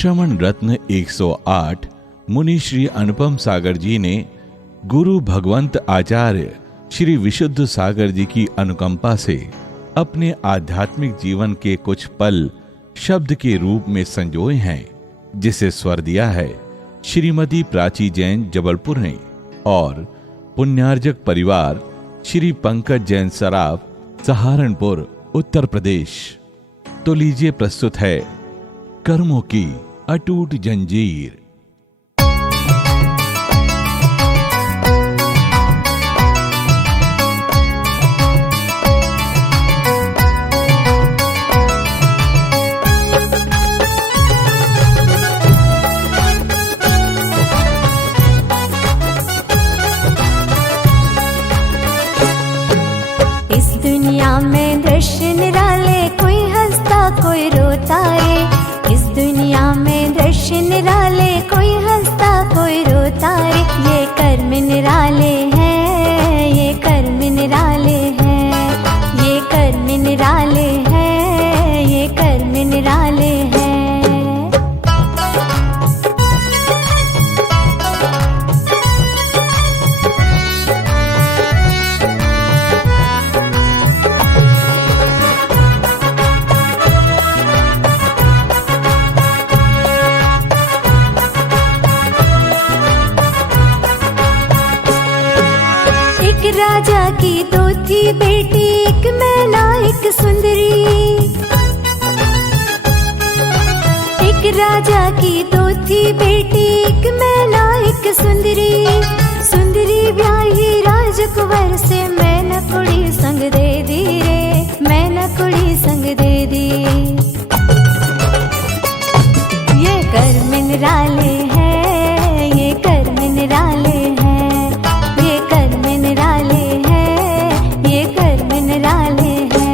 श्रवण रत्न 108 मुनि श्री अनुपम सागर जी ने गुरु भगवंत आचार्य श्री विशुद्ध सागर जी की अनुकंपा से अपने आध्यात्मिक जीवन के कुछ पल शब्द के रूप में संजोए हैं, जिसे स्वर दिया है श्रीमती प्राची जैन जबलपुर ने और पुण्यार्जक परिवार श्री पंकज जैन सराफ सहारनपुर उत्तर प्रदेश। तो लीजिए प्रस्तुत है कर्मों की अटूट जंजीर। इस दुनिया में दृश्य निराले, कोई हंसता कोई रोता रे। इस दुनिया में दृश्य निराले, कोई हंसता कोई रोता रे। ये कर्म निराले हैं, ये कर्म निराले हैं, ये कर्म निराले हैं, ये कर्म निराले हैं। एक राजा की दो थी बेटी, एक मैना एक सुंदरी। एक राजा की दो थी बेटी, एक मैना एक सुंदरी। सुंदरी ब्याही राजकुंवर से मैना कुड़ी संग दे दी रे, मैना कुड़ी संग दे दी। ये कर्म निराले हैं, ये कर्म निराले हैं, ये कर्म निराले हैं, ये कर्म निराले हैं।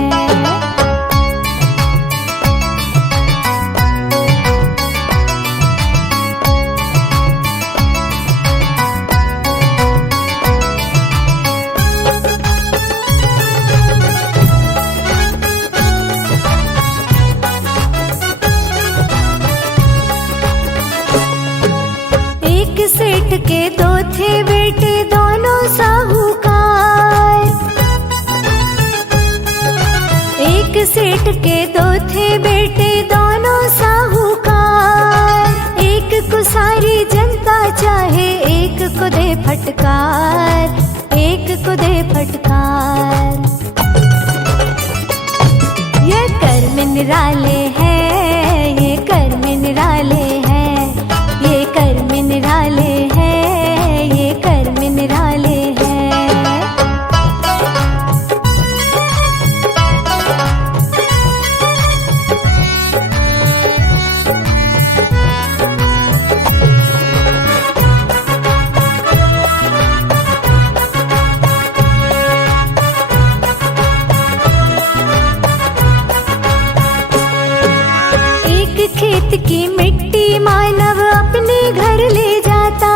एक सेठ के दो थे बेटे, दोनों साहूकार। एक सेठ के दो थे बेटे, दोनों साहूकार। एक को सारी जनता चाहे, एक को दे फटकार, एक को दे फटकार। ये कर्म निराले हैं, ये कर्म निराले हैं, ये कर्म निराले हैं, ये कर्म निराले हैं। एक खेत की मिट्टी मानव अपने घर ले जाता।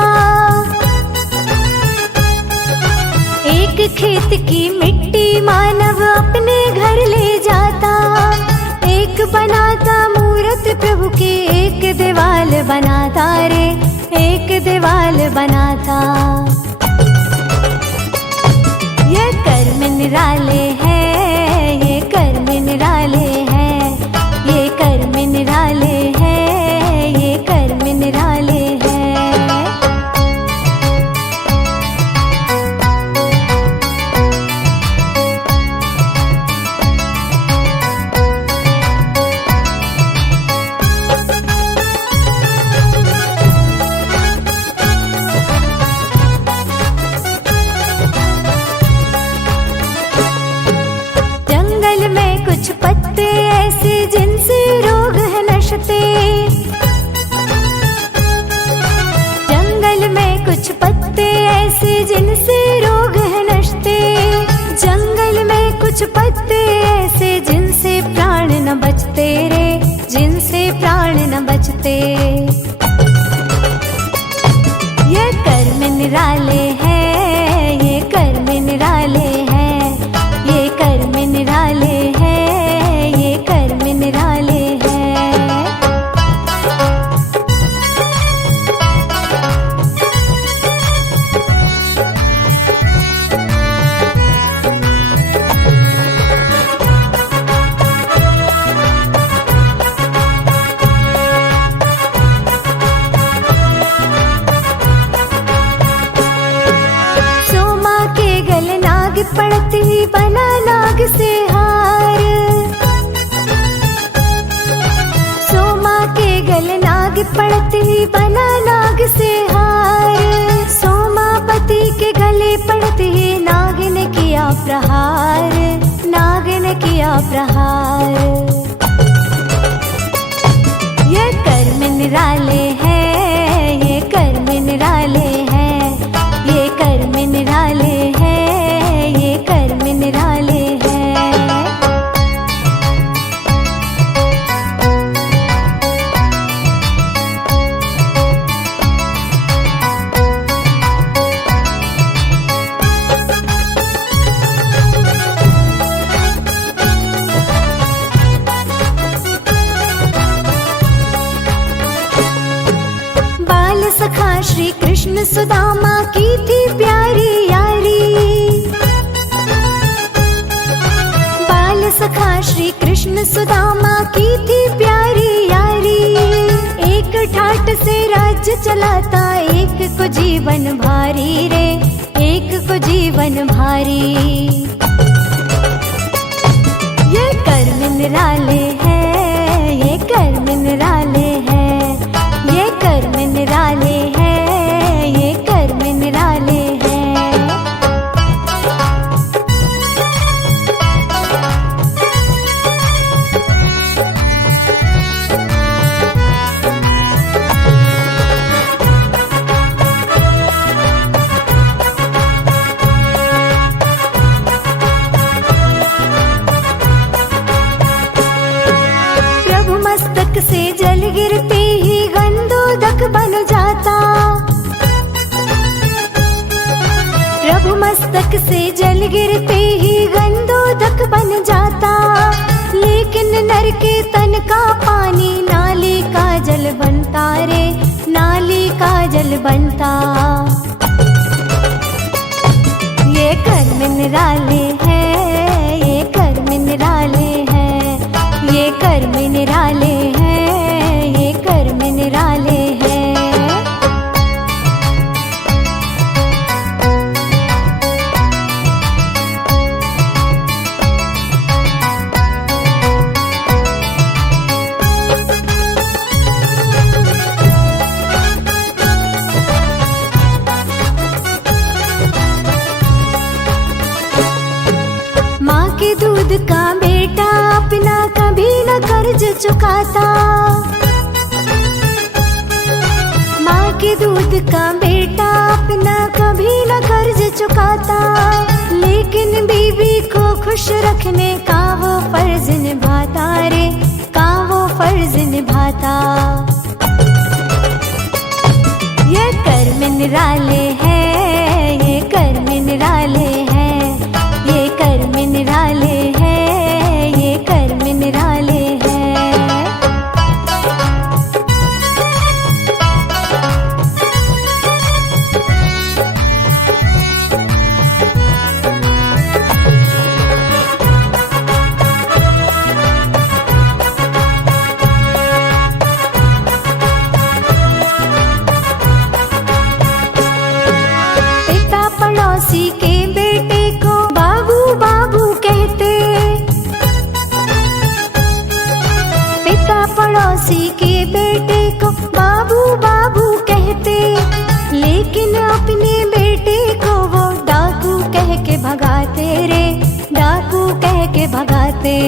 एक खेत की मिट्टी मानव अपने घर ले जाता। एक बनाता मूरत प्रभु की, एक दीवाल बनाता रे, एक दीवाल बनाता। ये कर्म निराले हैं, ये कर्म निराले हैं, ये कर्म निराले हैं, ये कर्म निराले हैं। जंगल में कुछ पत्ते ऐसे जिनसे रोग है नशते। जंगल में कुछ पत्ते ऐसे जिनसे रोग है नशते। जंगल में कुछ पत्ते ऐसे जिनसे प्राण न बचते रे, जिनसे प्राण न बचते। ये कर्म निराले हैं, ये कर्म निराले हैं, ये कर्म निराले हैं, ये कर्म निराले हैं। पड़ते ही बना नाग से हार, सोमापति के गले पड़ते ही नाग ने किया प्रहार, नाग ने किया प्रहार। ये कर्म निराले हैं, ये कर्म निराले हैं, ये कर्म निराले हैं, ये कर्म निराले हैं। सखा श्री कृष्ण सुदामा की थी प्यारी यारी, बाल सखा श्री कृष्ण सुदामा की थी प्यारी यारी। एक ठाट से राज्य चलाता, एक को जीवन भारी रे, एक को जीवन भारी। ये कर्म निराले हैं, ये कर्म निराले हैं, ये कर्म निराले हैं, ये कर्म निराले हैं। प्रभु मस्तक से जल गिरते ही गंधोदक बन जाता, प्रभु मस्तक से जल गिरते ही गंधोदक बन जाता। लेकिन नर के तन का पानी नाली का जल बनता रे, नाली का जल बनता। ये कर्म निराले हैं, ये कर्म निराले हैं, ये कर्म निराले हैं, ये कर्म निराले हैं। माँ के दूध का बेटा अपना कभी न कर्ज चुकाता, माँ के दूध का बेटा अपना कभी न कर्ज चुकाता। लेकिन बीवी को खुश रखने का वो फर्ज निभाता रे, का वो फर्ज निभाता। ये कर्म निराले हैं, ये कर्म निराले हैं, ये कर्म निराले हैं, ये कर्म निराले हैं। पिता पड़ोसी के बेटे को बाबू बाबू कहते, पिता पड़ोसी के बेटे को बाबू बाबू कहते। लेकिन अपने बेटे को वो डाकू कह के भगाते रे, डाकू कह के भगाते।